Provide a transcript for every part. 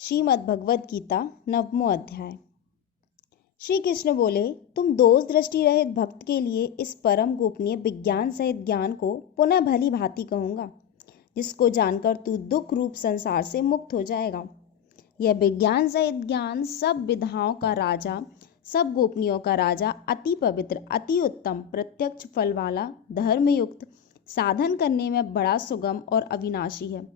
श्रीमद् भगवद गीता 9वां अध्याय। श्री कृष्ण बोले, तुम दोष दृष्टि रहित भक्त के लिए इस परम गोपनीय विज्ञान सहित ज्ञान को पुनः भली भांति कहूँगा, जिसको जानकर तू दुख रूप संसार से मुक्त हो जाएगा। यह विज्ञान सहित ज्ञान सब विधाओं का राजा, सब गोपनीयों का राजा, अति पवित्र, अति उत्तम, प्रत्यक्ष फल वाला, धर्मयुक्त, साधन करने में बड़ा सुगम और अविनाशी है।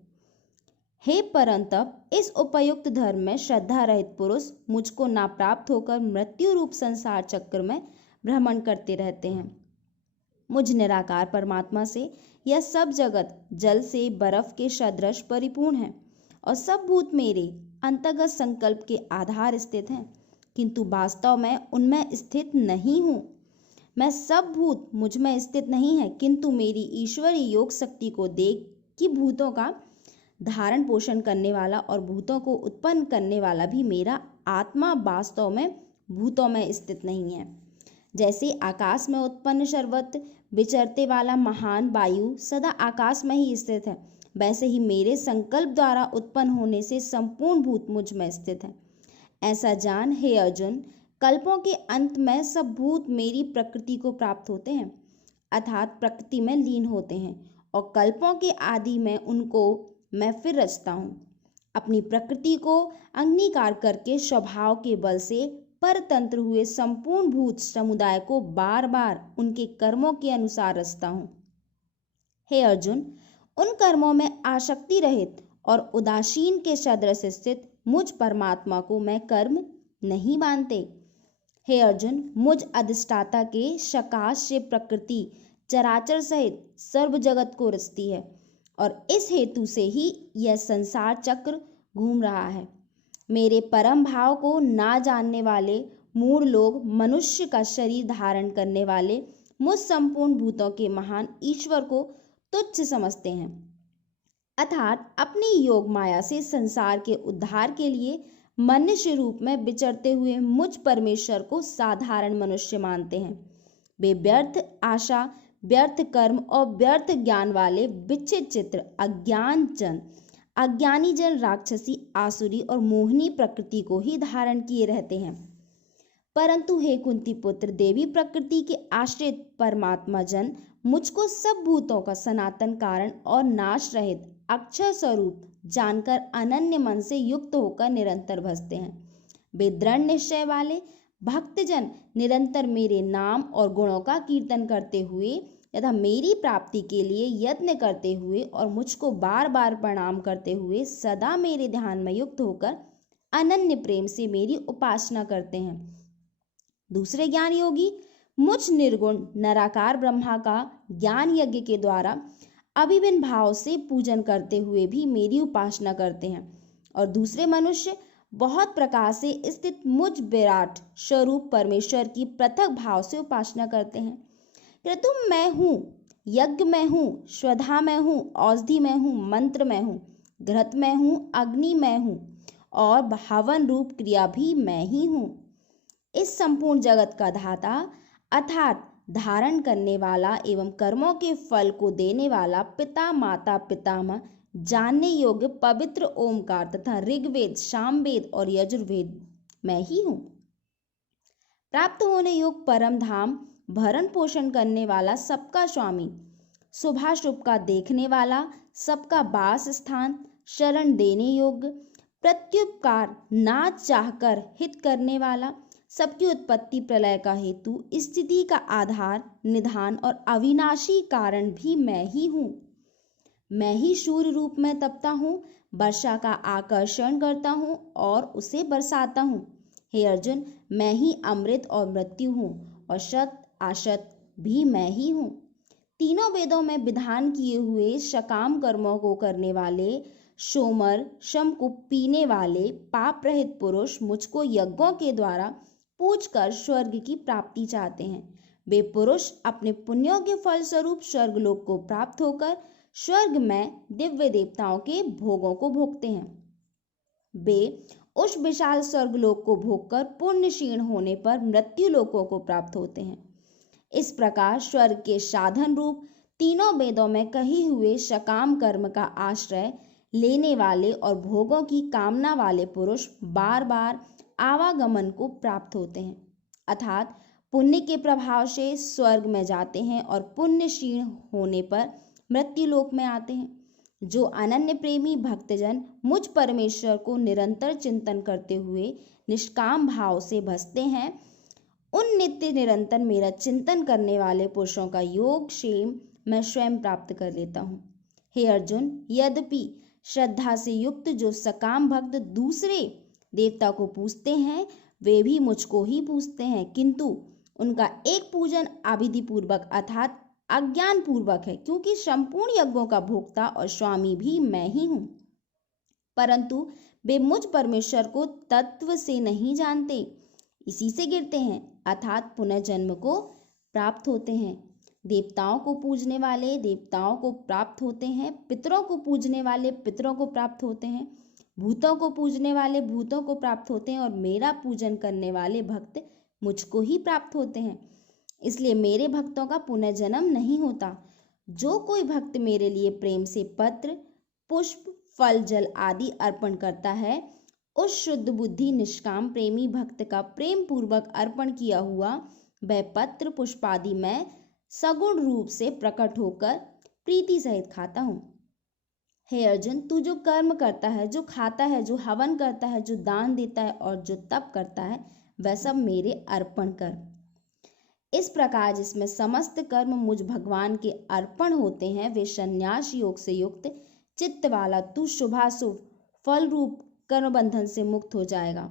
हे परंतप, इस उपयुक्त धर्म में श्रद्धा रहित पुरुष मुझको ना प्राप्त होकर मृत्यु रूप संसार चक्र में भ्रमण करते रहते हैं। मुझ निराकार परमात्मा से यह सब जगत जल से बर्फ के सदृश परिपूर्ण है और सब भूत मेरे अंतर्गत संकल्प के आधार स्थित हैं, किंतु वास्तव में उनमें स्थित नहीं हूँ। मैं सब भूत मुझ में स्थित नहीं है, किंतु मेरी ईश्वरी योग शक्ति को देख कि भूतों का धारण पोषण करने वाला और भूतों को उत्पन्न करने वाला भी मेरा आत्मा वास्तव में भूतों में स्थित नहीं है। जैसे आकाश में उत्पन्न सर्वत्र विचरते वाला महान वायु सदा आकाश में ही स्थित है, वैसे ही मेरे संकल्प द्वारा उत्पन्न होने से संपूर्ण भूत मुझ में स्थित है। ऐसा जान हे अर्जुन, कल्पों के अंत में सब भूत मेरी प्रकृति को प्राप्त होते हैं, अर्थात प्रकृति में लीन होते हैं, और कल्पों के आदि में उनको मैं फिर रचता हूँ। अपनी प्रकृति को अंगीकार करके स्वभाव के बल से परतंत्र हुए संपूर्ण भूत समुदाय को बार बार उनके कर्मों के अनुसार रचता हूँ। हे अर्जुन, उन कर्मों में आसक्ति रहित और उदासीन के सदृश स्थित मुझ परमात्मा को मैं कर्म नहीं मानते। हे अर्जुन, मुझ अधिष्ठाता के सकाश से प्रकृति चराचर सहित सर्व जगत को रचती है और इस हेतु से ही यह संसार चक्र घूम रहा है। मेरे परम भाव को ना जानने वाले मूढ़ लोग मनुष्य का शरीर धारण करने वाले मुझ संपूर्ण भूतों के महान ईश्वर को तुच्छ समझते हैं, अर्थात अपनी योग माया से संसार के उद्धार के लिए मनुष्य रूप में विचरते हुए मुझ परमेश्वर को साधारण मनुष्य मानते हैं। वे व्यर्थ आशा, व्यर्थ कर्म और व्यर्थ ज्ञान वाले विचित्र अज्ञानी जन राक्षसी, आसुरी और मोहिनी प्रकृति को ही धारण किए रहते हैं। परंतु हे कुंती पुत्र, देवी प्रकृति के आश्रित परमात्मा जन मुझको सब भूतों का सनातन कारण और नाश रहित अक्षर स्वरूप जानकर अनन्य मन से युक्त होकर निरंतर भजते हैं। वे दृढ़ निश्चय वाले भक्तजन निरंतर मेरे नाम और गुणों का कीर्तन करते हुए तथा मेरी प्राप्ति के लिए यत्न करते हुए और मुझको बार बार प्रणाम करते हुए सदा मेरे ध्यान में युक्त होकर अनन्य प्रेम से मेरी उपासना करते हैं। दूसरे ज्ञान योगी मुझ निर्गुण निराकार ब्रह्मा का ज्ञान यज्ञ के द्वारा अभिन्न भाव से पूजन करते हुए भी मेरी उपासना करते हैं, और दूसरे मनुष्य बहुत प्रकार से स्थित मुझ विराट स्वरूप परमेश्वर की पृथक भाव से उपासना करते हैं। क्रतु मैं हूँ, यज्ञ में हूँ, श्रद्धा में हूँ, औषधि में हूँ, मंत्र में हूँ, घृत में हूँ, अग्नि में हूँ और हवन रूप क्रिया भी मैं ही हूँ। इस संपूर्ण जगत का धाता अर्थात धारण करने वाला एवं कर्मों के फल को देने वाला पिता माता पितामह जानने योग्य पवित्र ओमकार तथा ऋग्वेद, सामवेद और यजुर्वेद मैं ही हूँ। प्राप्त होने योग परम धाम भरण पोषण करने वाला, सबका स्वामी, शुभाशुभ का देखने वाला, सबका वास स्थान, शरण देने योग्य, प्रत्युपकार ना चाहकर हित करने वाला, सबकी उत्पत्ति प्रलय का हेतु, स्थिति का आधार, निधान और अविनाशी कारण भी मैं ही हूँ। मैं ही सूर्य रूप में तपता हूँ, वर्षा का आकर्षण करता हूँ और उसे बरसाता हूँ। हे अर्जुन, मैं ही अमृत और मृत्यु हूँ और सत असत भी मैं ही हूँ। तीनों वेदों में विधान किए हुए सकाम कर्मों को करने वाले, सोमर शम को पीने वाले पाप रहित पुरुष मुझको यज्ञों के द्वारा पूजकर स्वर्ग की प्राप्ति चाहते हैं। वे पुरुष अपने पुण्यों के फल स्वरूप स्वर्गलोक को प्राप्त होकर स्वर्ग में दिव्य देवताओं के भोगों को भोगते हैं। वे उस विशाल स्वर्गलोक को भोगकर पुण्य क्षीण होने पर मृत्यु लोकों को प्राप्त होते हैं। इस प्रकार स्वर्ग के साधन रूप तीनों वेदों में कही हुए सकाम कर्म का आश्रय लेने वाले और भोगों की कामना वाले पुरुष बार बार आवागमन को प्राप्त होते हैं, अर्थात पुण्य के प्रभाव से स्वर्ग में जाते हैं और पुण्य क्षीण होने पर मृत्यु लोक में आते हैं। जो अनन्य प्रेमी भक्तजन मुझ परमेश्वर को निरंतर चिंतन करते हुए निष्काम भाव से भजते हैं, उन नित्य निरंतर मेरा चिंतन करने वाले पुरुषों का योग क्षेम मैं स्वयं प्राप्त कर लेता हूँ। हे अर्जुन, यद्यपि श्रद्धा से युक्त जो सकाम भक्त दूसरे देवता को पूजते हैं वे भी मुझको ही पूजते हैं, किंतु उनका एक पूजन अविधि पूर्वक अर्थात अज्ञान पूर्वक है, क्योंकि संपूर्ण यज्ञों का भोक्ता और स्वामी भी मैं ही हूँ। परंतु वे मुझ परमेश्वर को तत्व से नहीं जानते, इसी से गिरते हैं अर्थात पुनर्जन्म को प्राप्त होते हैं। देवताओं को पूजने वाले देवताओं को प्राप्त होते हैं, पितरों को पूजने वाले पितरों को प्राप्त होते हैं, भूतों को पूजने वाले भूतों को प्राप्त होते हैं और मेरा पूजन करने वाले भक्त मुझको ही प्राप्त होते हैं। इसलिए मेरे भक्तों का पुनर्जन्म नहीं होता। जो कोई भक्त मेरे लिए प्रेम से पत्र पुष्प फल जल आदि अर्पण करता है, उस शुद्ध बुद्धि निष्काम प्रेमी भक्त का प्रेम पूर्वक अर्पण किया हुआ वह पत्र पुष्प आदि मैं सगुण रूप से प्रकट होकर प्रीति सहित खाता हूँ। हे अर्जुन, तू जो कर्म करता है, जो खाता है, जो हवन करता है, जो दान देता है और जो तप करता है, वह सब मेरे अर्पण कर। इस प्रकार जिसमें समस्त कर्म मुझ भगवान के अर्पण होते हैं, वे संन्यास योग से युक्त चित्त वाला तू शुभाशुभ फल रूप कर्म बंधन से मुक्त हो जाएगा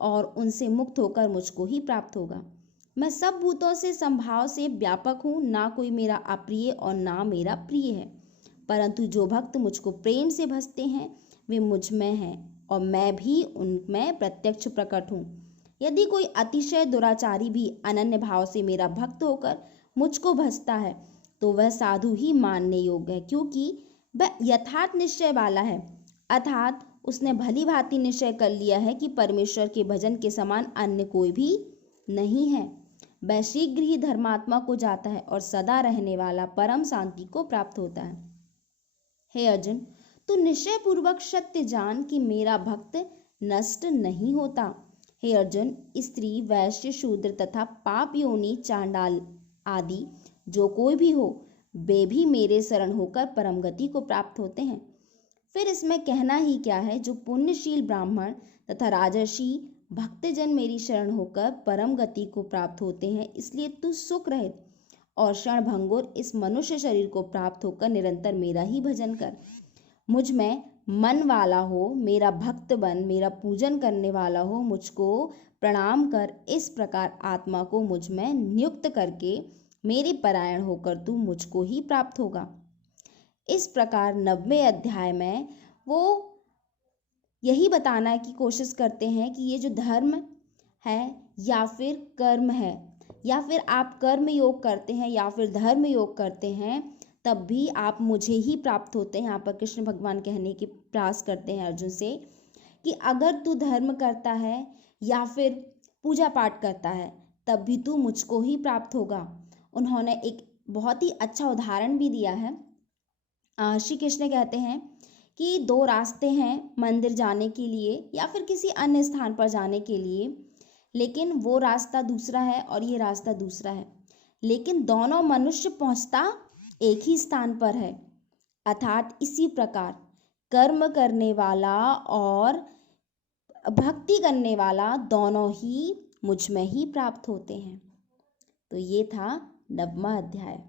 और उनसे मुक्त होकर मुझको ही प्राप्त होगा। मैं सब भूतों से संभाव से व्यापक हूँ, ना कोई मेरा अप्रिय और ना मेरा प्रिय है, परंतु जो भक्त मुझको प्रेम से भजते हैं वे मुझ में हैं और मैं भी उनमें प्रत्यक्ष प्रकट हूँ। यदि कोई अतिशय दुराचारी भी अनन्य भाव से मेरा भक्त होकर मुझको भजता है तो वह साधु ही मानने योग्य है, क्योंकि वह यथार्थ निश्चय वाला है, अर्थात उसने भली भांति निश्चय कर लिया है कि परमेश्वर के भजन के समान अन्य कोई भी नहीं है। वह शीघ्र ही धर्मात्मा को जाता है और सदा रहने वाला परम शांति को प्राप्त होता है। हे अर्जुन, तू निश्चय पूर्वक सत्य जान कि मेरा भक्त नष्ट नहीं होता। हे अर्जुन, स्त्री वैश्य शूद्र तथा पाप योनि चांडाल आदि जो कोई भी हो, वे भी मेरे शरण होकर परम गति को प्राप्त होते हैं। फिर इसमें कहना ही क्या है, जो पुण्यशील ब्राह्मण तथा राजर्षि भक्तजन मेरी शरण होकर परम गति को प्राप्त होते हैं। इसलिए तू सुख रहित और क्षण भंगुर इस मनुष्य शरीर को प्राप्त होकर निरंतर मेरा ही भजन कर। मुझ में मन वाला हो, मेरा भक्त बन, मेरा पूजन करने वाला हो, मुझको प्रणाम कर। इस प्रकार आत्मा को मुझ में नियुक्त करके मेरे परायण होकर तू मुझको ही प्राप्त होगा। इस प्रकार 90वें अध्याय में वो यही बताना की कोशिश करते हैं कि ये जो धर्म है या फिर कर्म है, या फिर आप कर्म योग करते हैं या फिर धर्म योग करते हैं, तब भी आप मुझे ही प्राप्त होते हैं। यहाँ पर कृष्ण भगवान कहने की प्रयास करते हैं अर्जुन से कि अगर तू धर्म करता है या फिर पूजा पाठ करता है तब भी तू मुझको ही प्राप्त होगा। उन्होंने एक बहुत ही अच्छा उदाहरण भी दिया है। श्री कृष्ण कहते हैं कि दो रास्ते हैं मंदिर जाने के लिए या फिर किसी अन्य स्थान पर जाने के लिए, लेकिन वो रास्ता दूसरा है और ये रास्ता दूसरा है, लेकिन दोनों मनुष्य पहुंचता एक ही स्थान पर है। अर्थात इसी प्रकार कर्म करने वाला और भक्ति करने वाला दोनों ही मुझ में ही प्राप्त होते हैं। तो ये था 9वां अध्याय।